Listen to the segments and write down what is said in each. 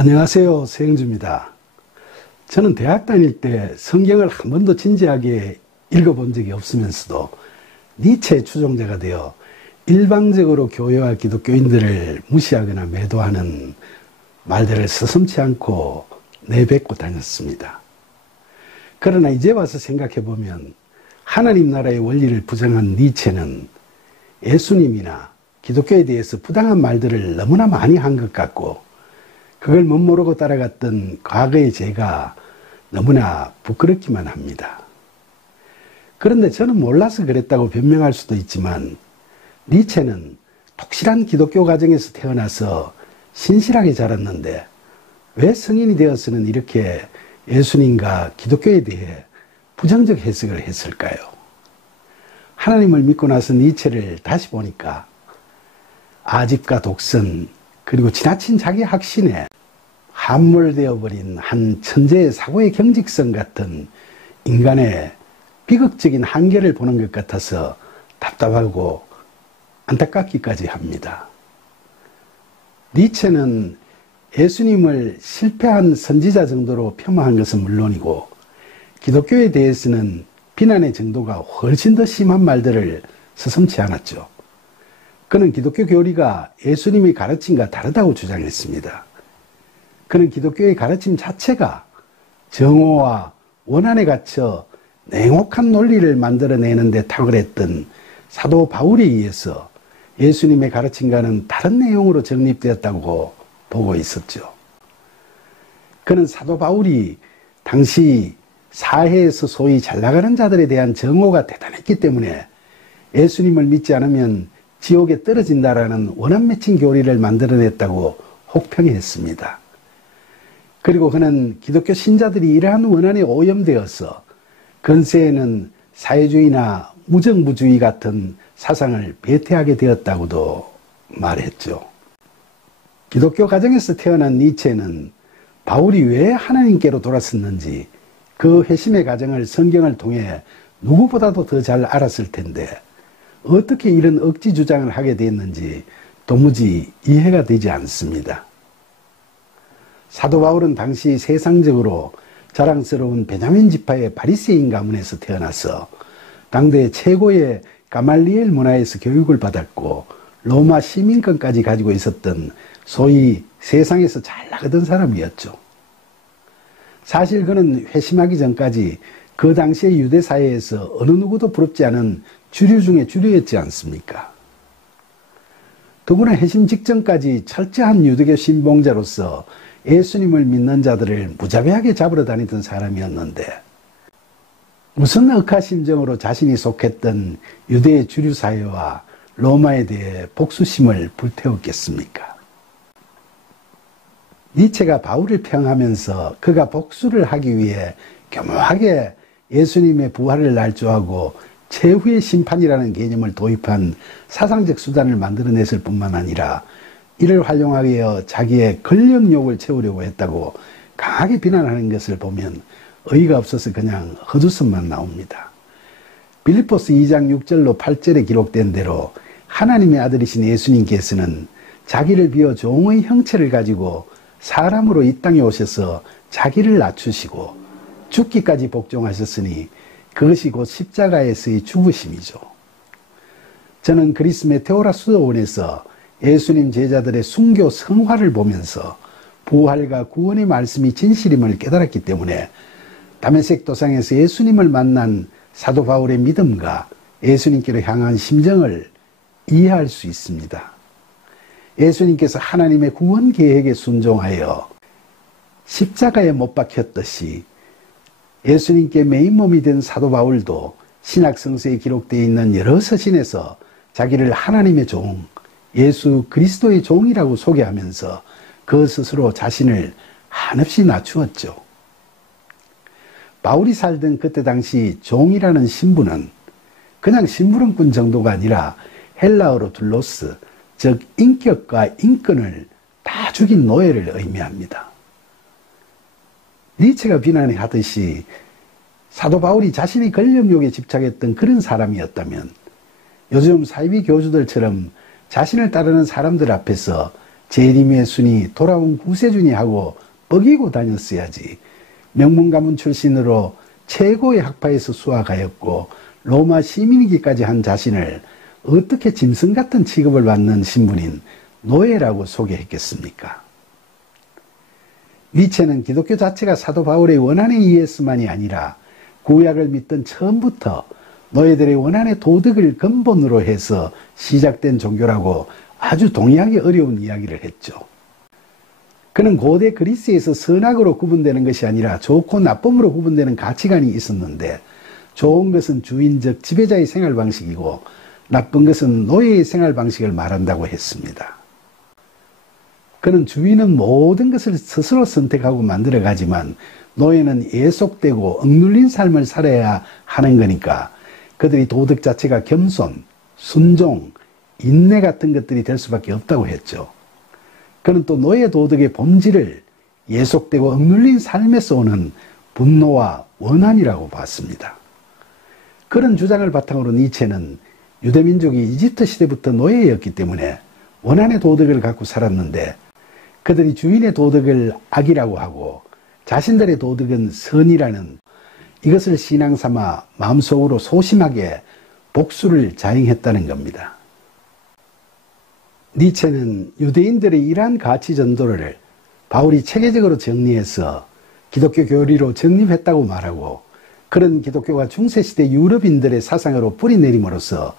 안녕하세요. 서영주입니다. 저는 대학 다닐 때 성경을 한 번도 진지하게 읽어본 적이 없으면서도 니체의 추종자가 되어 일방적으로 교회와 기독교인들을 무시하거나 매도하는 말들을 서슴지 않고 내뱉고 다녔습니다. 그러나 이제 와서 생각해보면 하나님 나라의 원리를 부정한 니체는 예수님이나 기독교에 대해서 부당한 말들을 너무나 많이 한 것 같고, 그걸 멋모르고 따라갔던 과거의 제가 너무나 부끄럽기만 합니다. 그런데 저는 몰라서 그랬다고 변명할 수도 있지만, 니체는 독실한 기독교 가정에서 태어나서 신실하게 자랐는데 왜 성인이 되어서는 이렇게 예수님과 기독교에 대해 부정적 해석을 했을까요? 하나님을 믿고 나서 니체를 다시 보니까 아집과 독선, 그리고 지나친 자기 확신에 함몰되어버린 한 천재의 사고의 경직성 같은 인간의 비극적인 한계를 보는 것 같아서 답답하고 안타깝기까지 합니다. 니체는 예수님을 실패한 선지자 정도로 폄하한 것은 물론이고, 기독교에 대해서는 비난의 정도가 훨씬 더 심한 말들을 서슴지 않았죠. 그는 기독교 교리가 예수님의 가르침과 다르다고 주장했습니다. 그는 기독교의 가르침 자체가 정오와 원한에 갇혀 냉혹한 논리를 만들어내는 데 탁월했던 사도 바울에 의해서 예수님의 가르침과는 다른 내용으로 정립되었다고 보고 있었죠. 그는 사도 바울이 당시 사회에서 소위 잘나가는 자들에 대한 정오가 대단했기 때문에 예수님을 믿지 않으면 지옥에 떨어진다라는 원한 맺힌 교리를 만들어냈다고 혹평했습니다. 그리고 그는 기독교 신자들이 이러한 원한에 오염되어서 근세에는 사회주의나 무정부주의 같은 사상을 배태하게 되었다고도 말했죠. 기독교 가정에서 태어난 니체는 바울이 왜 하나님께로 돌아섰는지 그 회심의 과정을 성경을 통해 누구보다도 더 잘 알았을 텐데 어떻게 이런 억지 주장을 하게 됐는지 도무지 이해가 되지 않습니다. 사도 바울은 당시 세상적으로 자랑스러운 베냐민 지파의 바리새인 가문에서 태어나서 당대 최고의 가말리엘 문화에서 교육을 받았고 로마 시민권까지 가지고 있었던 소위 세상에서 잘 나가던 사람이었죠. 사실 그는 회심하기 전까지 그 당시의 유대 사회에서 어느 누구도 부럽지 않은 주류 중에 주류였지 않습니까? 더구나 회심 직전까지 철저한 유대교 신봉자로서 예수님을 믿는 자들을 무자비하게 잡으러 다니던 사람이었는데 무슨 억하심정으로 자신이 속했던 유대의 주류 사회와 로마에 대해 복수심을 불태웠겠습니까? 니체가 바울을 평하면서 그가 복수를 하기 위해 교묘하게 예수님의 부활을 날조하고 최후의 심판이라는 개념을 도입한 사상적 수단을 만들어냈을 뿐만 아니라 이를 활용하여 자기의 권력욕을 채우려고 했다고 강하게 비난하는 것을 보면 어이가 없어서 그냥 헛웃음만 나옵니다. 빌립보서 2장 6절로 8절에 기록된 대로 하나님의 아들이신 예수님께서는 자기를 비워 종의 형체를 가지고 사람으로 이 땅에 오셔서 자기를 낮추시고 죽기까지 복종하셨으니 그것이 곧 십자가에서의 죽으심이죠. 저는 그리스 메테오라 수도원에서 예수님 제자들의 순교 성화를 보면서 부활과 구원의 말씀이 진실임을 깨달았기 때문에 다메섹 도상에서 예수님을 만난 사도 바울의 믿음과 예수님께로 향한 심정을 이해할 수 있습니다. 예수님께서 하나님의 구원 계획에 순종하여 십자가에 못 박혔듯이 예수님께 메인 몸이 된 사도 바울도 신약성서에 기록되어 있는 여러 서신에서 자기를 하나님의 종, 예수 그리스도의 종이라고 소개하면서 그 스스로 자신을 한없이 낮추었죠. 바울이 살던 그때 당시 종이라는 신분은 그냥 심부름꾼 정도가 아니라 헬라어로 둘로스, 즉 인격과 인권을 다 죽인 노예를 의미합니다. 니체가 비난하듯이 사도 바울이 자신의 권력욕에 집착했던 그런 사람이었다면 요즘 사이비 교주들처럼 자신을 따르는 사람들 앞에서 재림의 순이 돌아온 구세주니 하고 뻐기고 다녔어야지. 명문가문 출신으로 최고의 학파에서 수학하였고 로마 시민이기까지 한 자신을 어떻게 짐승 같은 취급을 받는 신분인 노예라고 소개했겠습니까? 니체는 기독교 자체가 사도 바울의 원한에 의해서만이 아니라 구약을 믿던 처음부터 노예들의 원한의 도덕을 근본으로 해서 시작된 종교라고 아주 동의하기 어려운 이야기를 했죠. 그는 고대 그리스에서 선악으로 구분되는 것이 아니라 좋고 나쁨으로 구분되는 가치관이 있었는데, 좋은 것은 주인적 지배자의 생활 방식이고 나쁜 것은 노예의 생활 방식을 말한다고 했습니다. 그는 주인은 모든 것을 스스로 선택하고 만들어가지만 노예는 예속되고 억눌린 삶을 살아야 하는 거니까 그들이 도덕 자체가 겸손, 순종, 인내 같은 것들이 될 수밖에 없다고 했죠. 그는 또 노예 도덕의 본질을 예속되고 억눌린 삶에서 오는 분노와 원한이라고 봤습니다. 그런 주장을 바탕으로 니체는 유대민족이 이집트 시대부터 노예였기 때문에 원한의 도덕을 갖고 살았는데, 그들이 주인의 도덕을 악이라고 하고 자신들의 도덕은 선이라는 이것을 신앙 삼아 마음속으로 소심하게 복수를 자행했다는 겁니다. 니체는 유대인들의 이러한 가치 전도를 바울이 체계적으로 정리해서 기독교 교리로 정립했다고 말하고, 그런 기독교가 중세시대 유럽인들의 사상으로 뿌리내림으로써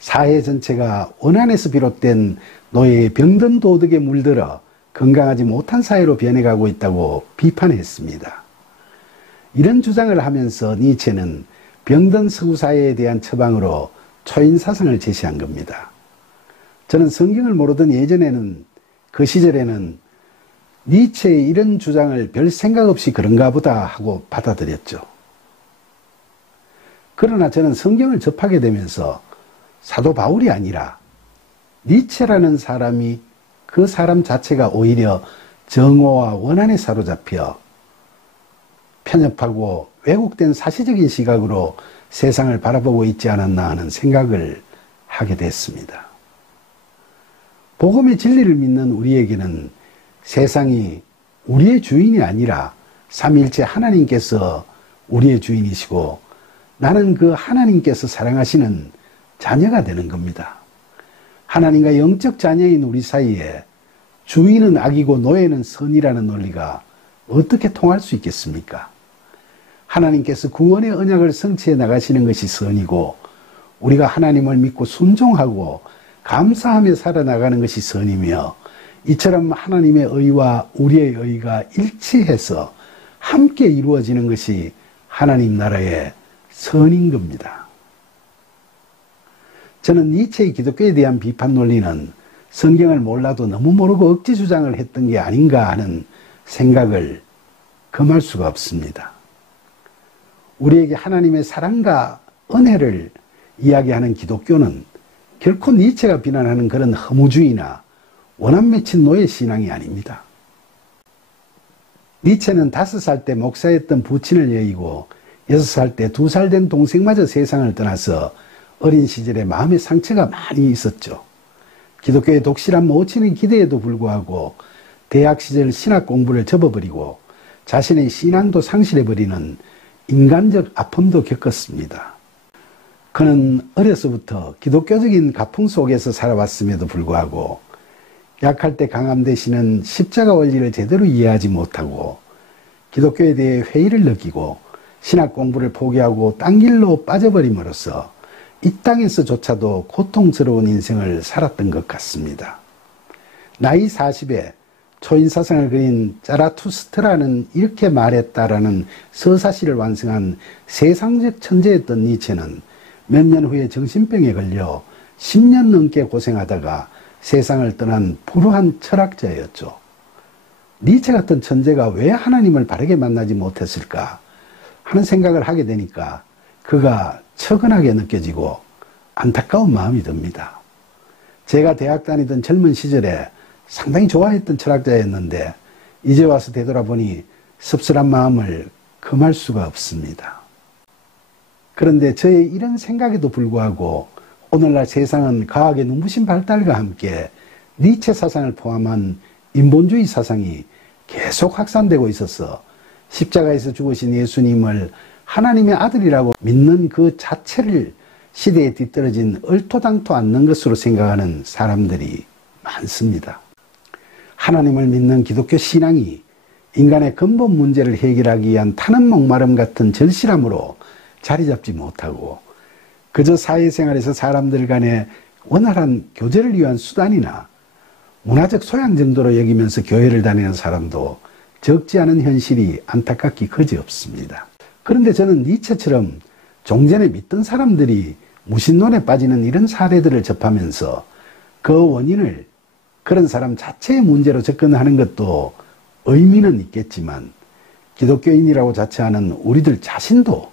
사회 전체가 원한에서 비롯된 노예의 병든 도덕에 물들어 건강하지 못한 사회로 변해가고 있다고 비판했습니다. 이런 주장을 하면서 니체는 병든 서구사회에 대한 처방으로 초인사상을 제시한 겁니다. 저는 성경을 모르던 예전에는, 그 시절에는 니체의 이런 주장을 별 생각 없이 그런가 보다 하고 받아들였죠. 그러나 저는 성경을 접하게 되면서 사도 바울이 아니라 니체라는 사람이, 그 사람 자체가 오히려 정오와 원한에 사로잡혀 편협하고 왜곡된 사시적인 시각으로 세상을 바라보고 있지 않았나 하는 생각을 하게 됐습니다. 복음의 진리를 믿는 우리에게는 세상이 우리의 주인이 아니라 삼위일체 하나님께서 우리의 주인이시고 나는 그 하나님께서 사랑하시는 자녀가 되는 겁니다. 하나님과 영적 자녀인 우리 사이에 주인은 악이고 노예는 선이라는 논리가 어떻게 통할 수 있겠습니까? 하나님께서 구원의 언약을 성취해 나가시는 것이 선이고 우리가 하나님을 믿고 순종하고 감사하며 살아나가는 것이 선이며, 이처럼 하나님의 의와 우리의 의가 일치해서 함께 이루어지는 것이 하나님 나라의 선인 겁니다. 저는 니체의 기독교에 대한 비판 논리는 성경을 몰라도 너무 모르고 억지 주장을 했던 게 아닌가 하는 생각을 금할 수가 없습니다. 우리에게 하나님의 사랑과 은혜를 이야기하는 기독교는 결코 니체가 비난하는 그런 허무주의나 원한 맺힌 노예 신앙이 아닙니다. 니체는 5살 때 목사였던 부친을 여의고 6살 때 2살 된 동생마저 세상을 떠나서 어린 시절에 마음의 상처가 많이 있었죠. 기독교의 독실한 모친의 기대에도 불구하고 대학 시절 신학 공부를 접어버리고 자신의 신앙도 상실해버리는 인간적 아픔도 겪었습니다. 그는 어려서부터 기독교적인 가풍 속에서 살아왔음에도 불구하고 약할 때 강함 대신은 십자가 원리를 제대로 이해하지 못하고 기독교에 대해 회의를 느끼고 신학 공부를 포기하고 딴 길로 빠져버림으로써 이 땅에서조차도 고통스러운 인생을 살았던 것 같습니다. 나이 40에 초인사상을 그린 자라투스트라는 이렇게 말했다라는 서사시를 완성한 세상적 천재였던 니체는 몇 년 후에 정신병에 걸려 10년 넘게 고생하다가 세상을 떠난 불우한 철학자였죠. 니체 같은 천재가 왜 하나님을 바르게 만나지 못했을까 하는 생각을 하게 되니까 그가 처근하게 느껴지고 안타까운 마음이 듭니다. 제가 대학 다니던 젊은 시절에 상당히 좋아했던 철학자였는데 이제 와서 되돌아보니 씁쓸한 마음을 금할 수가 없습니다. 그런데 저의 이런 생각에도 불구하고 오늘날 세상은 과학의 눈부신 발달과 함께 니체 사상을 포함한 인본주의 사상이 계속 확산되고 있어서 십자가에서 죽으신 예수님을 하나님의 아들이라고 믿는 그 자체를 시대에 뒤떨어진 얼토당토 않는 것으로 생각하는 사람들이 많습니다. 하나님을 믿는 기독교 신앙이 인간의 근본 문제를 해결하기 위한 타는 목마름 같은 절실함으로 자리 잡지 못하고 그저 사회생활에서 사람들 간의 원활한 교제를 위한 수단이나 문화적 소양 정도로 여기면서 교회를 다니는 사람도 적지 않은 현실이 안타깝기 그지없습니다. 그런데 저는 니체처럼 종전에 믿던 사람들이 무신론에 빠지는 이런 사례들을 접하면서 그 원인을 그런 사람 자체의 문제로 접근하는 것도 의미는 있겠지만 기독교인이라고 자처하는 우리들 자신도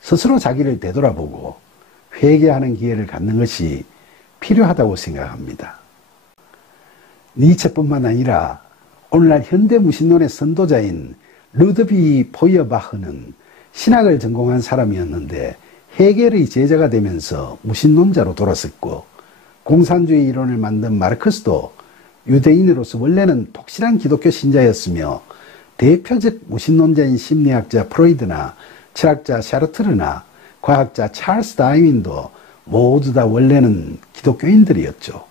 스스로 자기를 되돌아보고 회개하는 기회를 갖는 것이 필요하다고 생각합니다. 니체뿐만 아니라 오늘날 현대 무신론의 선도자인 루드비 포이어바흐는 신학을 전공한 사람이었는데 헤겔의 제자가 되면서 무신론자로 돌아섰고 공산주의 이론을 만든 마르크스도 유대인으로서 원래는 독실한 기독교 신자였으며 대표적 무신론자인 심리학자 프로이드나 철학자 샤르트르나 과학자 찰스 다윈도 모두 다 원래는 기독교인들이었죠.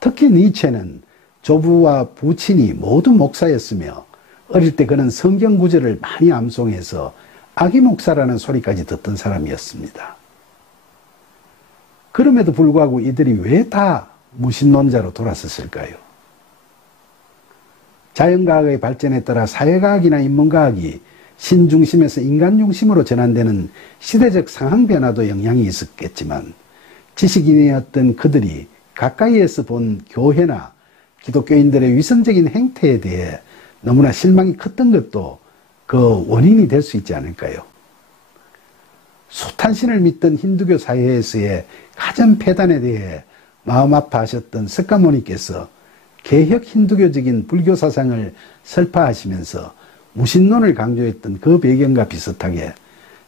특히 니체는 조부와 부친이 모두 목사였으며 어릴 때 그는 성경 구절을 많이 암송해서 아기 목사라는 소리까지 듣던 사람이었습니다. 그럼에도 불구하고 이들이 왜 다 무신론자로 돌아섰을까요? 자연과학의 발전에 따라 사회과학이나 인문과학이 신중심에서 인간중심으로 전환되는 시대적 상황 변화도 영향이 있었겠지만 지식인이었던 그들이 가까이에서 본 교회나 기독교인들의 위선적인 행태에 대해 너무나 실망이 컸던 것도 그 원인이 될 수 있지 않을까요? 숱한 신을 믿던 힌두교 사회에서의 가전 폐단에 대해 마음 아파하셨던 석가모니께서 개혁 힌두교적인 불교 사상을 설파하시면서 무신론을 강조했던 그 배경과 비슷하게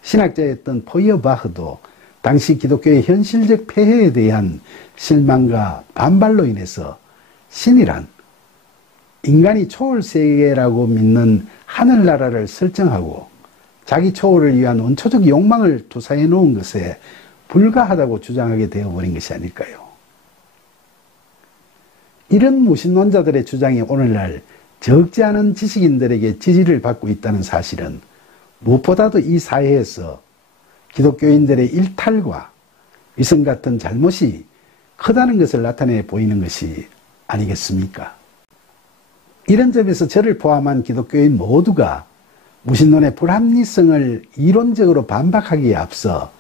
신학자였던 포이어바흐도 당시 기독교의 현실적 폐해에 대한 실망과 반발로 인해서 신이란 인간이 초월세계라고 믿는 하늘나라를 설정하고 자기 초월을 위한 원초적 욕망을 투사해 놓은 것에 불과하다고 주장하게 되어버린 것이 아닐까요? 이런 무신론자들의 주장이 오늘날 적지 않은 지식인들에게 지지를 받고 있다는 사실은 무엇보다도 이 사회에서 기독교인들의 일탈과 위선 같은 잘못이 크다는 것을 나타내 보이는 것이 아니겠습니까? 이런 점에서 저를 포함한 기독교인 모두가 무신론의 불합리성을 이론적으로 반박하기에 앞서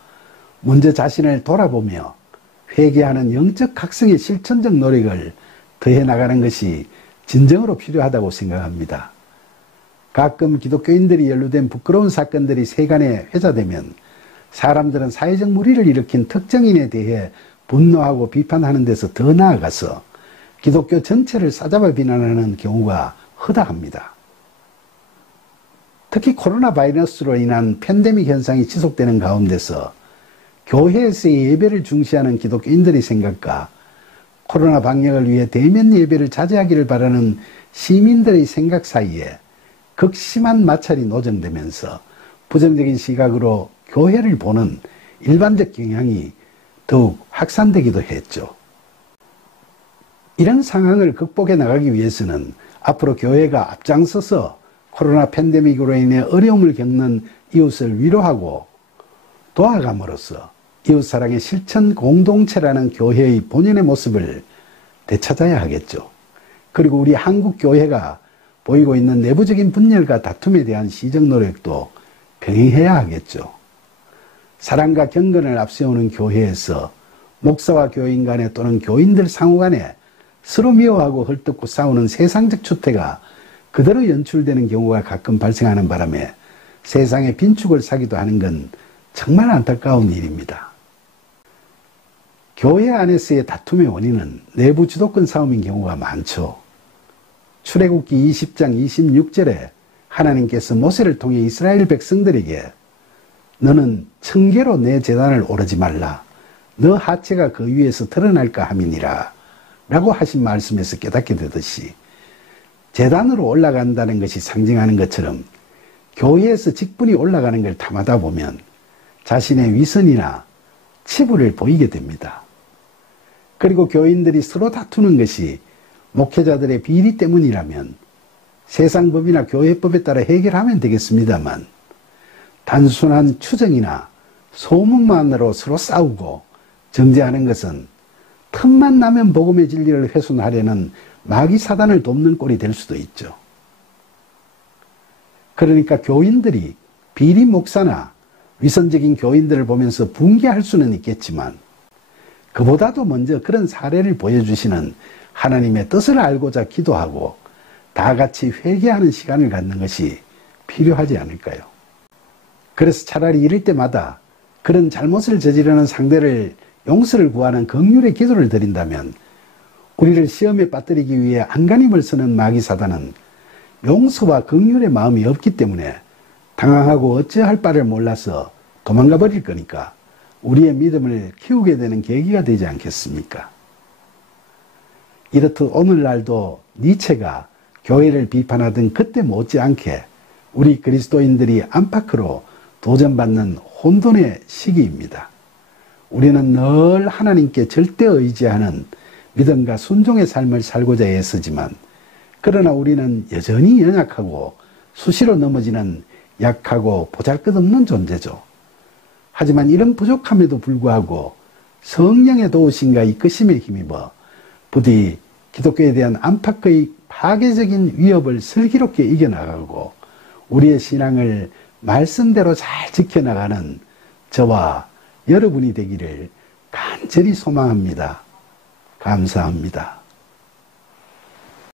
먼저 자신을 돌아보며 회개하는 영적 각성의 실천적 노력을 더해 나가는 것이 진정으로 필요하다고 생각합니다. 가끔 기독교인들이 연루된 부끄러운 사건들이 세간에 회자되면 사람들은 사회적 무리를 일으킨 특정인에 대해 분노하고 비판하는 데서 더 나아가서 기독교 전체를 싸잡아 비난하는 경우가 허다합니다. 특히 코로나 바이러스로 인한 팬데믹 현상이 지속되는 가운데서 교회에서의 예배를 중시하는 기독교인들의 생각과 코로나 방역을 위해 대면 예배를 자제하기를 바라는 시민들의 생각 사이에 극심한 마찰이 노정되면서 부정적인 시각으로 교회를 보는 일반적 경향이 더욱 확산되기도 했죠. 이런 상황을 극복해 나가기 위해서는 앞으로 교회가 앞장서서 코로나 팬데믹으로 인해 어려움을 겪는 이웃을 위로하고 도와감으로써 이웃사랑의 실천 공동체라는 교회의 본연의 모습을 되찾아야 하겠죠. 그리고 우리 한국 교회가 보이고 있는 내부적인 분열과 다툼에 대한 시적 노력도 병행해야 하겠죠. 사랑과 경건을 앞세우는 교회에서 목사와 교인 간에 또는 교인들 상호 간에 서로 미워하고 헐뜯고 싸우는 세상적 추태가 그대로 연출되는 경우가 가끔 발생하는 바람에 세상에 빈축을 사기도 하는 건 정말 안타까운 일입니다. 교회 안에서의 다툼의 원인은 내부 주도권 싸움인 경우가 많죠. 출애굽기 20장 26절에 하나님께서 모세를 통해 이스라엘 백성들에게 너는 청계로 내 제단을 오르지 말라. 너 하체가 그 위에서 드러날까 함이니라 라고 하신 말씀에서 깨닫게 되듯이 제단으로 올라간다는 것이 상징하는 것처럼 교회에서 직분이 올라가는 걸 탐하다 보면 자신의 위선이나 치부를 보이게 됩니다. 그리고 교인들이 서로 다투는 것이 목회자들의 비리 때문이라면 세상법이나 교회법에 따라 해결하면 되겠습니다만 단순한 추정이나 소문만으로 서로 싸우고 정죄하는 것은 틈만 나면 복음의 진리를 훼손하려는 마귀 사단을 돕는 꼴이 될 수도 있죠. 그러니까 교인들이 비리 목사나 위선적인 교인들을 보면서 붕괴할 수는 있겠지만 그보다도 먼저 그런 사례를 보여주시는 하나님의 뜻을 알고자 기도하고 다 같이 회개하는 시간을 갖는 것이 필요하지 않을까요? 그래서 차라리 이럴 때마다 그런 잘못을 저지르는 상대를 용서를 구하는 긍휼의 기도를 드린다면 우리를 시험에 빠뜨리기 위해 안간힘을 쓰는 마귀 사단은 용서와 긍휼의 마음이 없기 때문에 당황하고 어찌할 바를 몰라서 도망가 버릴 거니까 우리의 믿음을 키우게 되는 계기가 되지 않겠습니까? 이렇듯 오늘날도 니체가 교회를 비판하던 그때 못지않게 우리 그리스도인들이 안팎으로 도전받는 혼돈의 시기입니다. 우리는 늘 하나님께 절대 의지하는 믿음과 순종의 삶을 살고자 애쓰지만 그러나 우리는 여전히 연약하고 수시로 넘어지는 약하고 보잘것없는 존재죠. 하지만 이런 부족함에도 불구하고 성령의 도우심과 이끄심에 힘입어 부디 기독교에 대한 안팎의 파괴적인 위협을 슬기롭게 이겨나가고 우리의 신앙을 말씀대로 잘 지켜나가는 저와 여러분이 되기를 간절히 소망합니다. 감사합니다.